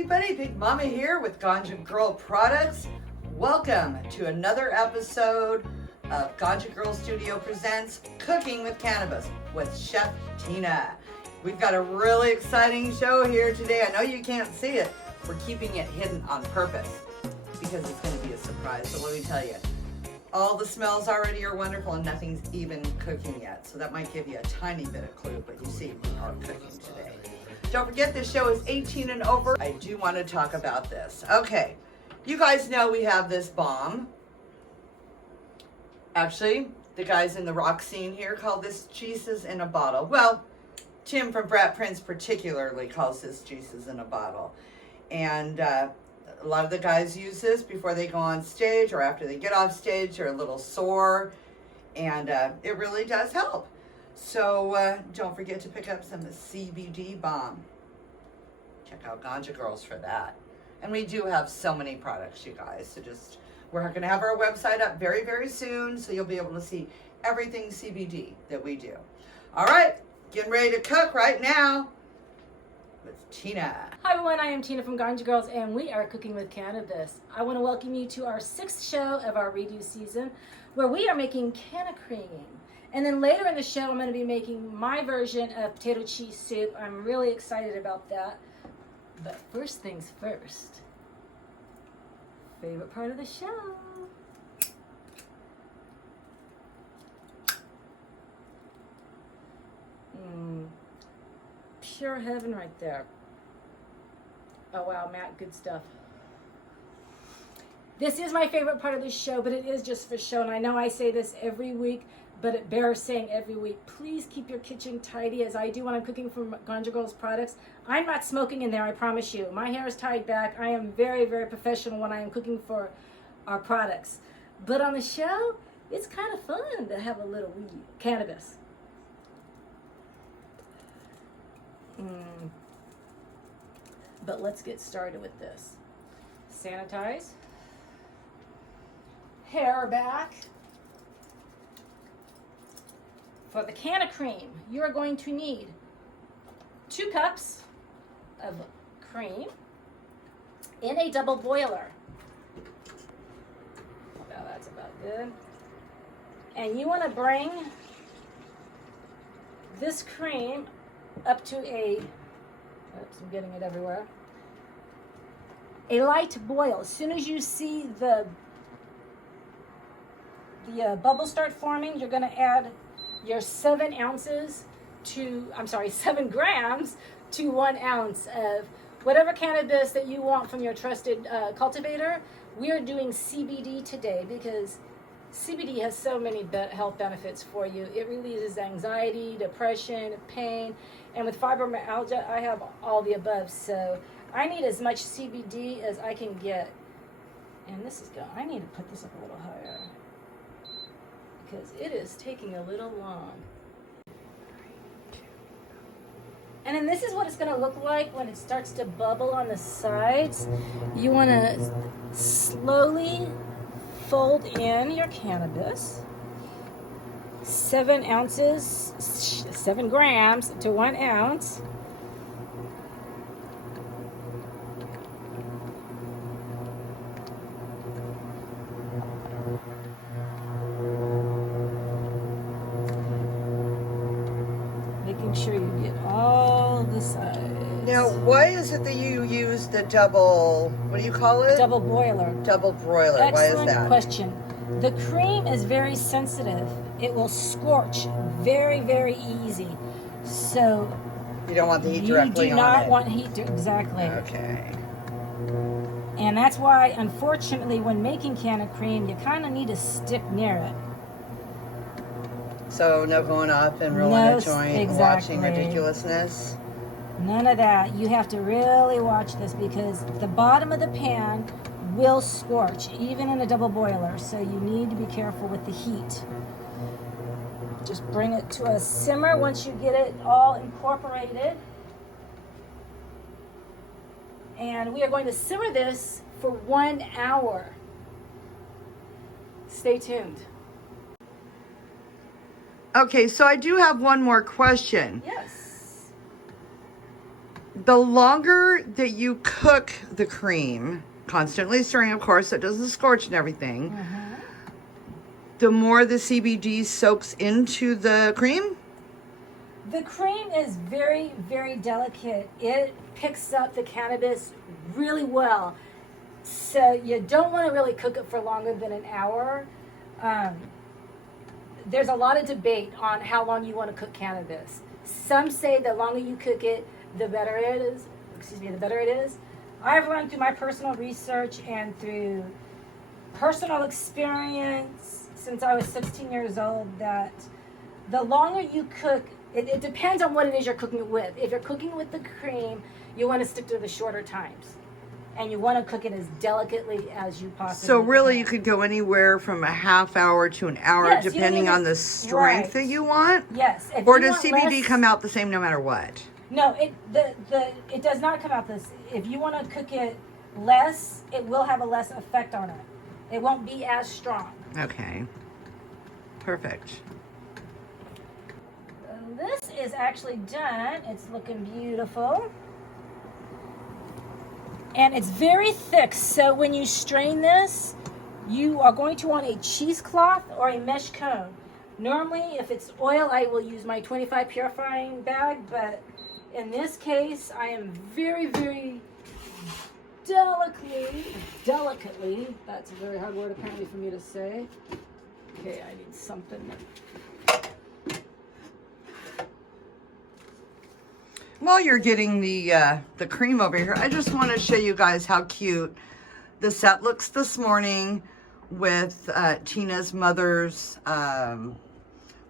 everybody, Big Mama here with Ganja Girl Products. Welcome to another episode of Ganja Girl Studio Presents Cooking with Cannabis with Chef Tina. We've got a really exciting show here today. I know you can't see it. We're keeping it hidden on purpose because it's going to be a surprise. So let me tell you, all the smells already are wonderful and nothing's even cooking yet. So that might give you a tiny bit of clue, but you see, we are cooking today. Don't forget, this show is 18 and over. I do want to talk about this. Okay, you guys know we have this bomb. Actually, the guys in the rock scene here call this Jesus in a bottle. Well, Tim from Brat Prince particularly calls this Jesus in a bottle. And a lot of the guys use this before they go on stage or after they get off stage. They're a little sore, and it really does help. So don't forget to pick up some CBD balm. Check out Ganja Girls for that. And we do have so many products, you guys. So we're going to have our website up very, very soon. So you'll be able to see everything CBD that we do. All right, getting ready to cook right now with Tina. Hi everyone, I am Tina from Ganja Girls and we are cooking with cannabis. I want to welcome you to our 6th show of our redo season where we are making Canna Cream. And then later in the show, I'm going to be making my version of potato cheese soup. I'm really excited about that. But first things first, favorite part of the show. Pure heaven right there. Oh wow, Matt, good stuff. This is my favorite part of the show, but it is just for show. And I know I say this every week, but it bears saying every week. Please keep your kitchen tidy as I do when I'm cooking for Ganja Girls products. I'm not smoking in there, I promise you. My hair is tied back. I am very, very professional when I am cooking for our products. But on the show, it's kind of fun to have a little weed, cannabis. But let's get started with this. Sanitize. Hair back. For the Canna Cream, you are going to need 2 cups of cream in a double boiler. Well, that's about good. And you want to bring this cream up to oops, I'm getting it everywhere. A light boil. As soon as you see the bubbles start forming, you're going to add your 7 grams to 1 ounce of whatever cannabis that you want from your trusted cultivator. We are doing CBD today because CBD has so many health benefits for you. It releases anxiety, depression, pain, and with fibromyalgia, I have all the above. So I need as much CBD as I can get. And I need to put this up a little higher because it is taking a little long. And then this is what it's going to look like when it starts to bubble on the sides. You want to slowly fold in your cannabis. 7 grams to 1 ounce. Making sure you get all the sides. Now, why is it that you use the double, what do you call it? Double boiler. Double broiler. Excellent Why is that? question. The cream is very sensitive. It will scorch very, very easy. So you don't want the heat directly on it. You do not want heat exactly. Okay. And that's why, unfortunately, when making Canna Cream, you kind of need to stick near it. So no going up and rolling a joint and watching ridiculousness? None of that. You have to really watch this because the bottom of the pan will scorch, even in a double boiler. So you need to be careful with the heat. Just bring it to a simmer once you get it all incorporated. And we are going to simmer this for 1 hour. Stay tuned. Okay, so I do have one more question. Yes. the longer that you cook the cream, constantly stirring, of course, so it doesn't scorch and everything, the more the CBD soaks into the cream? The cream is very, very delicate. It picks up the cannabis really well. So you don't want to really cook it for longer than an hour. There's a lot of debate on how long you want to cook cannabis. Some say the longer you cook it, the better it is. The better it is. I've learned through my personal research and through personal experience since I was 16 years old that the longer you cook, it depends on what it is you're cooking it with. If you're cooking with the cream, you want to stick to the shorter times. And you want to cook it as delicately as you possibly So really can. you could go anywhere from a half hour to an hour, Yes, you depending don't on the even- strength that you want? Yes. If Or you does want CBD less- come out the same no matter what? No, it does not come out this. If you want to cook it less, it will have a less effect on it. It won't be as strong. Okay. Perfect. This is actually done. It's looking beautiful. And it's very thick, so when you strain this, you are going to want a cheesecloth or a mesh cone. Normally, if it's oil, I will use my 25 purifying bag, but in this case, I am very, very delicately, that's a very hard word apparently for me to say. Okay, I need something. While you're getting the cream over here, I just want to show you guys how cute the set looks this morning with Tina's mother's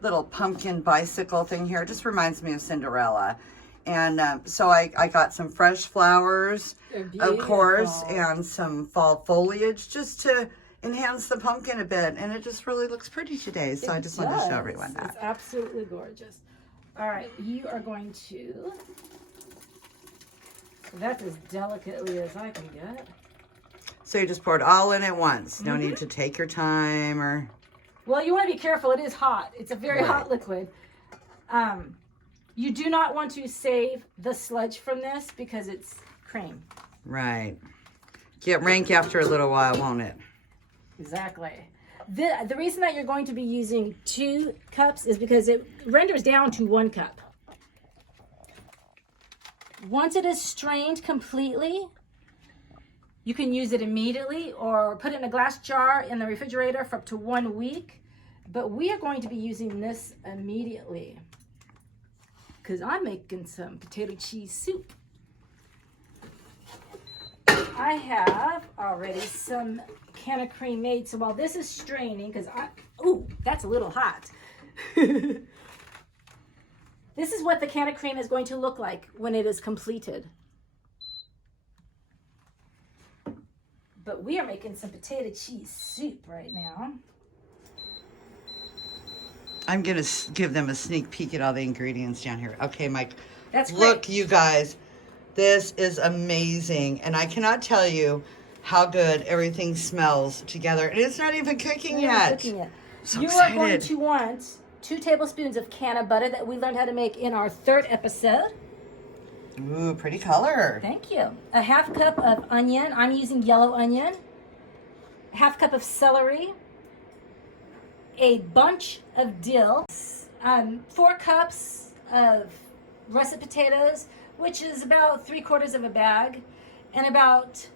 little pumpkin bicycle thing here. It just reminds me of Cinderella. And so I got some fresh flowers, of course, and some fall foliage just to enhance the pumpkin a bit. And it just really looks pretty today. So I just wanted to show everyone that. It's absolutely gorgeous. All right, you are going to, so that's as delicately as I can get. So you just pour it all in at once. No need to take your time or... Well, you want to be careful. It is hot. It's a very hot liquid. You do not want to save the sludge from this because it's cream. Right. Get rank after a little while, won't it? Exactly. The reason that you're going to be using 2 cups is because it renders down to 1 cup. Once it is strained completely, you can use it immediately or put it in a glass jar in the refrigerator for up to 1 week. But we are going to be using this immediately because I'm making some potato cheese soup. I have already some Canna Cream made. So while this is straining, because ooh, that's a little hot. This is what the Canna Cream is going to look like when it is completed. But we are making some potato cheese soup right now. I'm going to give them a sneak peek at all the ingredients down here. Okay, Mike. That's great. Look, you guys. This is amazing. And I cannot tell you how good everything smells together. And it's not even cooking yet. So you excited. are going to want 2 tablespoons of canna butter that we learned how to make in our 3rd episode. Ooh, pretty color. Thank you. A 1/2 cup of onion. I'm using yellow onion. 1/2 cup of celery. A bunch of dill. 4 cups of russet potatoes, which is about 3/4 of a bag, and about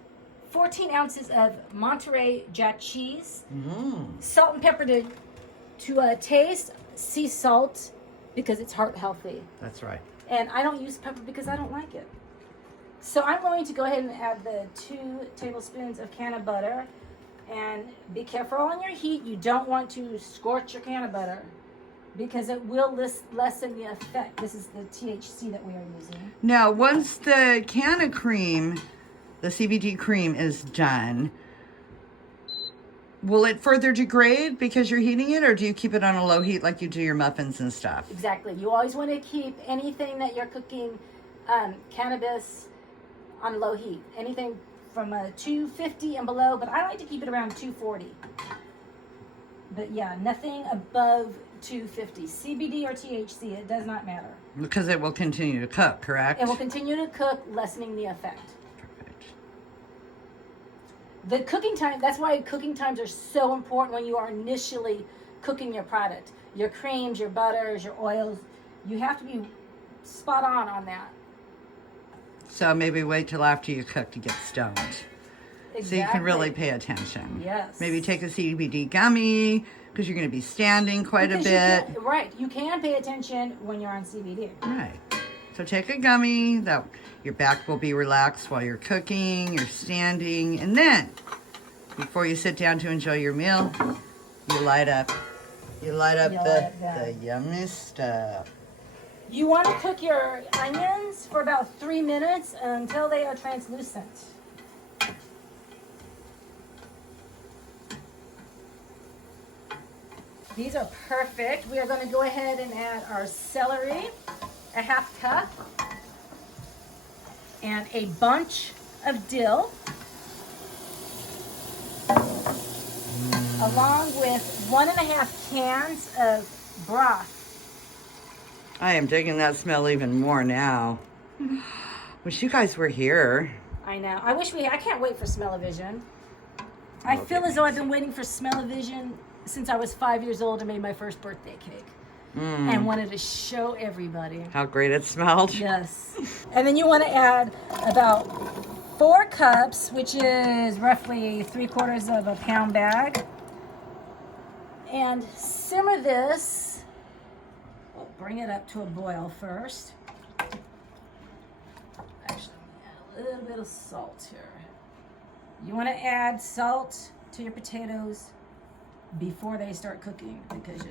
14 ounces of Monterey Jack cheese. Salt and pepper to taste. Sea salt because it's heart healthy. That's right. And I don't use pepper because I don't like it. So I'm going to go ahead and add the 2 tablespoons of canna butter. And be careful on your heat. You don't want to scorch your canna butter because it will lessen the effect. This is the THC that we are using. Now, once the Canna Cream, the CBD cream is done, will it further degrade because you're heating it, or do you keep it on a low heat like you do your muffins and stuff? Exactly. You always want to keep anything that you're cooking cannabis on low heat. Anything from 250 and below, but I like to keep it around 240. But yeah, nothing above 250. CBD or THC, it does not matter. Because it will continue to cook, correct? It will continue to cook, lessening the effect. Perfect. The cooking time, that's why cooking times are so important when you are initially cooking your product. Your creams, your butters, your oils, you have to be spot on that. So maybe wait till after you cook to get stoned. Exactly. So you can really pay attention. Yes. Maybe take a CBD gummy because you're going to be standing quite a bit. You can pay attention when you're on CBD. Right. So take a gummy. That your back will be relaxed while you're cooking, you're standing, and then before you sit down to enjoy your meal, you light up. You light up the yummy stuff. You want to cook your onions for about 3 minutes until they are translucent. These are perfect. We are going to go ahead and add our celery, a half cup, and a bunch of dill, along with 1.5 cans of broth. I am digging that smell even more now. Wish you guys were here. I know. I can't wait for smell-o-vision. I feel as though I've been waiting for smell-o-vision since I was 5 years old and made my first birthday cake. And wanted to show everybody. How great it smelled. Yes. And then you want to add about 4 cups, which is roughly 3/4 of a pound bag. And simmer this. We'll bring it up to a boil first. Actually, add a little bit of salt here. You want to add salt to your potatoes before they start cooking because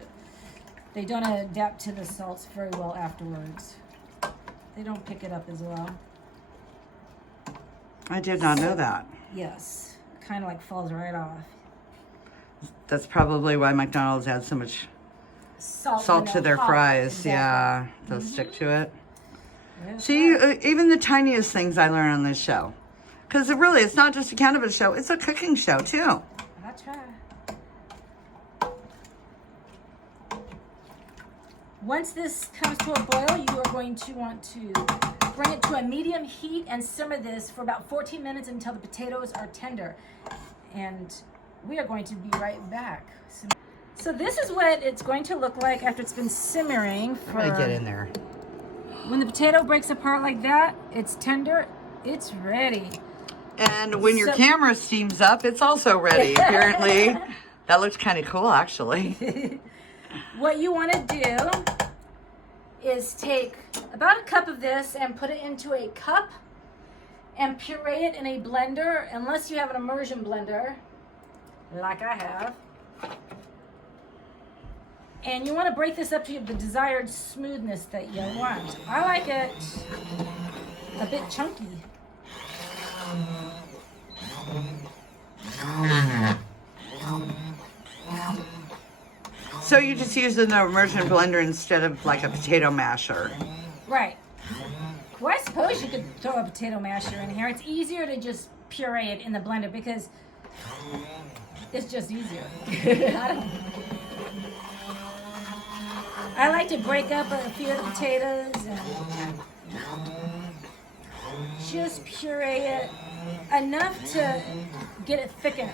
they don't adapt to the salts very well afterwards. They don't pick it up as well. I did not know that. Yes, kind of like falls right off. That's probably why McDonald's adds so much salt to their fries. Exactly. Yeah, they'll stick to it. Yeah. See, even the tiniest things I learn on this show. Because it's not just a cannabis show, it's a cooking show too. That's right. Once this comes to a boil, you are going to want to bring it to a medium heat and simmer this for about 14 minutes until the potatoes are tender. And we are going to be right back. So this is what it's going to look like after it's been simmering for... I'm gonna get in there. When the potato breaks apart like that, it's tender, it's ready. And when your camera steams up, it's also ready, apparently. That looks kind of cool, actually. What you want to do is take about a cup of this and put it into a cup and puree it in a blender, unless you have an immersion blender, like I have. And you want to break this up to the desired smoothness that you want. I like it a bit chunky. So you just use an immersion blender instead of like a potato masher. Right. Well, I suppose you could throw a potato masher in here. It's easier to just puree it in the blender because it's just easier. I like to break up a few of the potatoes and just puree it enough to get it thickened.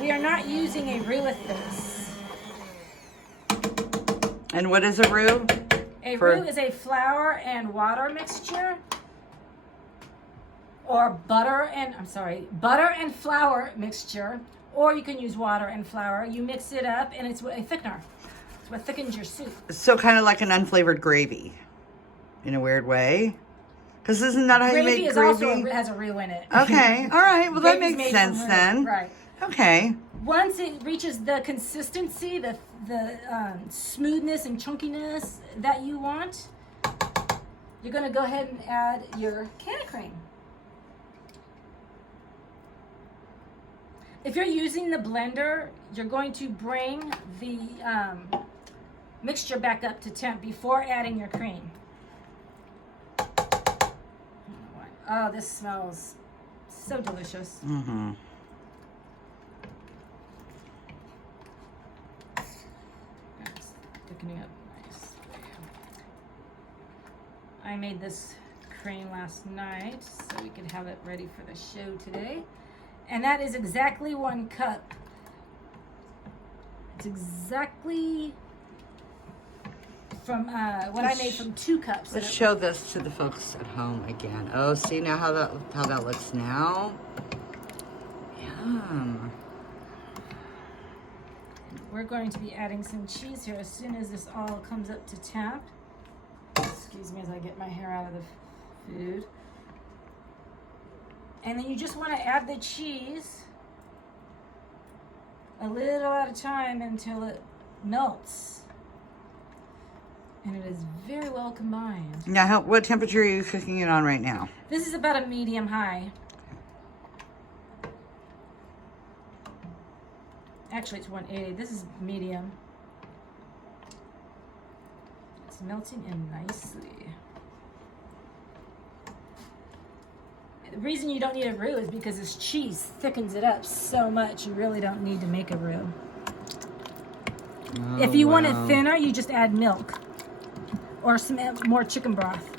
We are not using a roux with this. And what is a roux? A roux is a flour and water mixture, or butter and flour mixture, or you can use water and flour. You mix it up and it's a thickener. It's what thickens your soup. So kind of like an unflavored gravy, in a weird way. Because isn't that how you make gravy? Also has a roux in it. Okay, all right. Well, that makes sense then. Right. Okay. Once it reaches the consistency, the smoothness and chunkiness that you want, you're going to go ahead and add your Canna Cream. If you're using the blender, you're going to bring the mixture back up to temp before adding your cream. Oh, this smells so delicious. thickening up nicely. I made this cream last night so we could have it ready for the show today. And that is exactly 1 cup. It's exactly from what I made from 2 cups. Let's show this to the folks at home again. Oh, see now how that looks now? Yum. We're going to be adding some cheese here as soon as this all comes up to temp. Excuse me as I get my hair out of the food. And then you just want to add the cheese a little at a time until it melts. And it is very well combined. Now, what temperature are you cooking it on right now? This is about a medium high. Actually, it's 180. This is medium. It's melting in nicely. The reason you don't need a roux is because this cheese thickens it up so much. You really don't need to make a roux. Oh, if you want it thinner, you just add milk or some more chicken broth.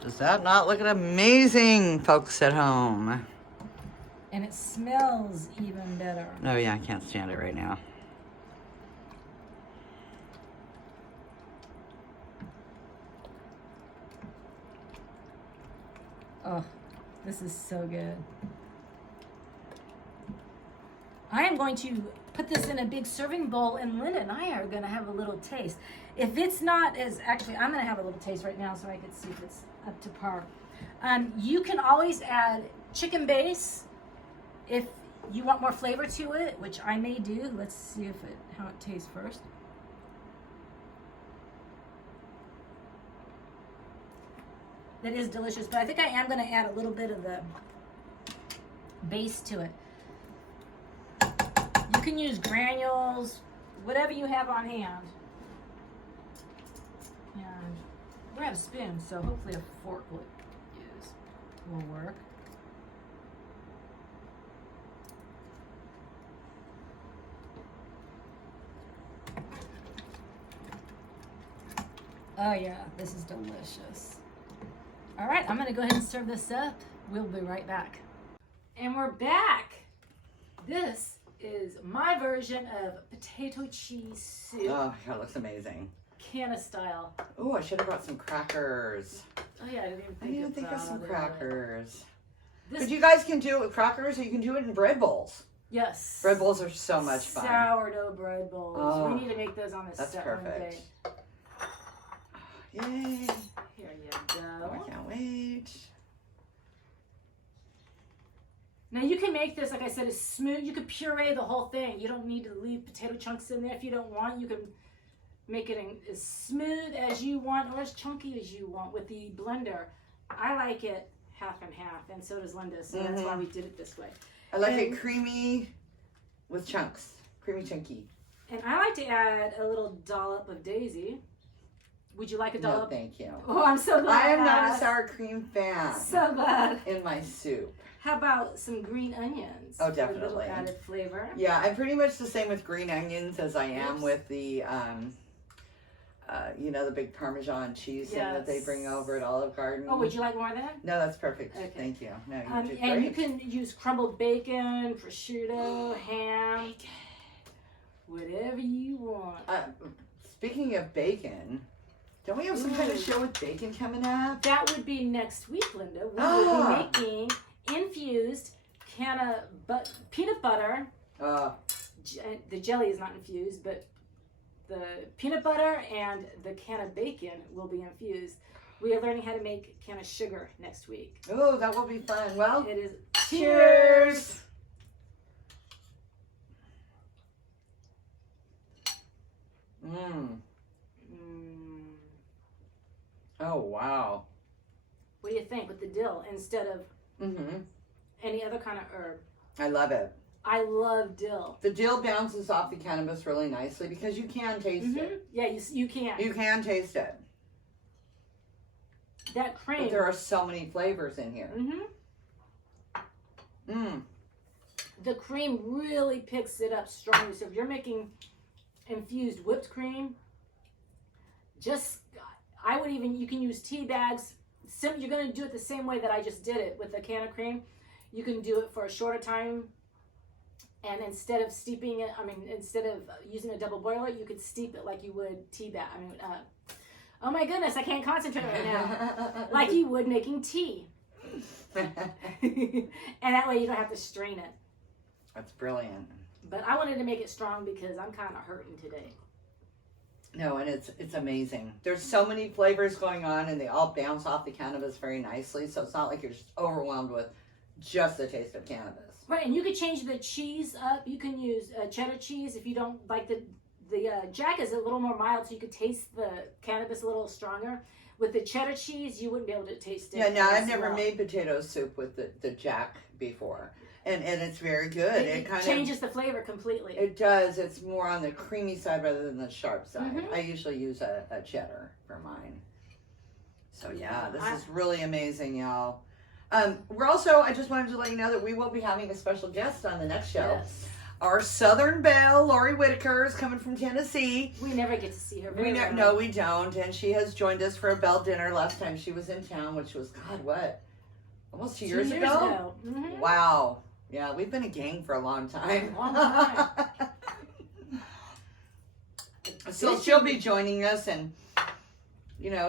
Does that not look amazing, folks at home? And it smells even better. Oh yeah, I can't stand it right now. Oh, this is so good. I am going to put this in a big serving bowl, and Linda and I are going to have a little taste. If it's not as, actually, I'm going to have a little taste right now so I can see if it's up to par. You can always add chicken base if you want more flavor to it, which I may do. Let's see how it tastes first. That is delicious, but I think I am going to add a little bit of the base to it. You can use granules, whatever you have on hand. And we're out of spoon, so hopefully a fork will work. Oh yeah, this is delicious. All right, I'm gonna go ahead and serve this up. We'll be right back. And we're back. This is my version of potato cheese soup. Oh, that looks amazing. Canna style. Oh, I should have brought some crackers. Oh yeah, I didn't even think of some crackers. This, But you guys can do it with crackers, or you can do it in bread bowls. yes. Bread bowls are so much fun. Sourdough bread bowls. Oh, we need to make those on the that's set perfect. one day. Yay. Here you Oh, go. I can't wait. Now you can make this, like I said, as smooth. You can puree the whole thing. You don't need to leave potato chunks in there if you don't want. You can make it as smooth as you want or as chunky as you want with the blender. I like it half and half, and so does Linda, so that's why we did it this way. I like it creamy with chunks. Creamy chunky. And I like to add a little dollop of daisy. Would you like a No, dollop? thank you. Oh, I'm so glad. I am not a sour cream fan So glad. in my soup. How about some green onions? Oh, For a definitely. little added flavor. Yeah, I'm pretty much the same with green onions as I am Oops. with the, you know, the big Parmesan cheese thing that they Yes. bring over at Olive Garden. Oh, would you like more of that? No, that's perfect. Okay. Thank you. No, you did And you great. can use crumbled bacon, prosciutto, ham, whatever you want. Speaking of bacon, don't we have some kind of show with bacon coming up? That would be next week, Linda. We will be making infused peanut butter. The jelly is not infused, but the peanut butter and the can of bacon will be infused. We are learning how to make can of sugar next week. Oh, that will be fun. Well, It is cheers. Mmm. Oh, wow. What do you think with the dill instead of any other kind of herb? I love it. I love dill. The dill bounces off the cannabis really nicely because you can taste it. Yeah, you can. You can taste it. That cream. But there are so many flavors in here. The cream really picks it up strongly. So if you're making infused whipped cream. You can use tea bags. You're going to do it the same way that I just did it with the Canna Cream. You can do it for a shorter time. And instead of steeping it, instead of using a double boiler, you could steep it like you would tea bag. Oh my goodness, I can't concentrate right now. Like you would making tea. And that way you don't have to strain it. That's brilliant. But I wanted to make it strong because I'm kind of hurting today. No, and it's amazing. There's so many flavors going on, and they all bounce off the cannabis very nicely. So it's not like you're just overwhelmed with just the taste of cannabis. Right, and you could change the cheese up. You can use cheddar cheese if you don't like the Jack is a little more mild, so you could taste the cannabis a little stronger. With the cheddar cheese, you wouldn't be able to taste it. Yeah, no, I've never made potato soup with the Jack before, and it's very good. It kind changes the flavor completely. It does. It's more on the creamy side rather than the sharp side. Mm-hmm. I usually use a cheddar for mine. So yeah, this is really amazing, y'all. We're also, I just wanted to let you know that we will be having a special guest on the next show. Yes. Our Southern Belle, Lori Whitaker, is coming from Tennessee. We never get to see her. No, we don't. And she has joined us for a Belle dinner last time she was in town, which was, God, what? Almost 2 years ago? Mm-hmm. Wow. Yeah, we've been a gang for a long time. So she'll be joining us, and,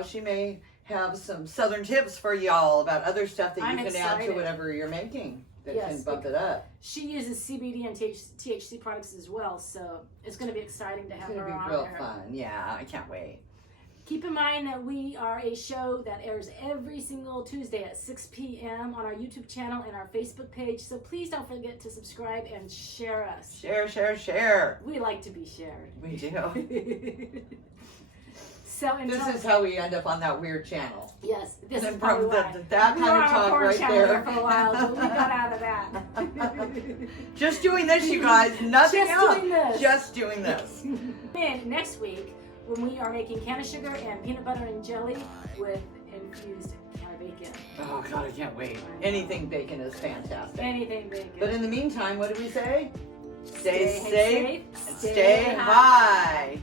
she may have some Southern tips for y'all about other stuff that you can add to whatever you're making that can bump it up. She uses CBD and THC products as well, so it's going to be exciting to have her on. It's going to be real fun. Yeah, I can't wait. Keep in mind that we are a show that airs every single Tuesday at 6 p.m. on our YouTube channel and our Facebook page, so please don't forget to subscribe and share us. Share. We like to be shared. We do. So this is how we end up on that weird channel. Yes, this is probably why. That we kind of talk right there. For a while, but we got out of that. Just doing this, you guys. Nothing else. Just doing this. And next week, when we are making canna sugar and peanut butter and jelly with infused canna bacon. Oh God, I can't wait. Anything bacon is fantastic. Anything bacon. But in the meantime, what do we say? Stay safe, and stay high.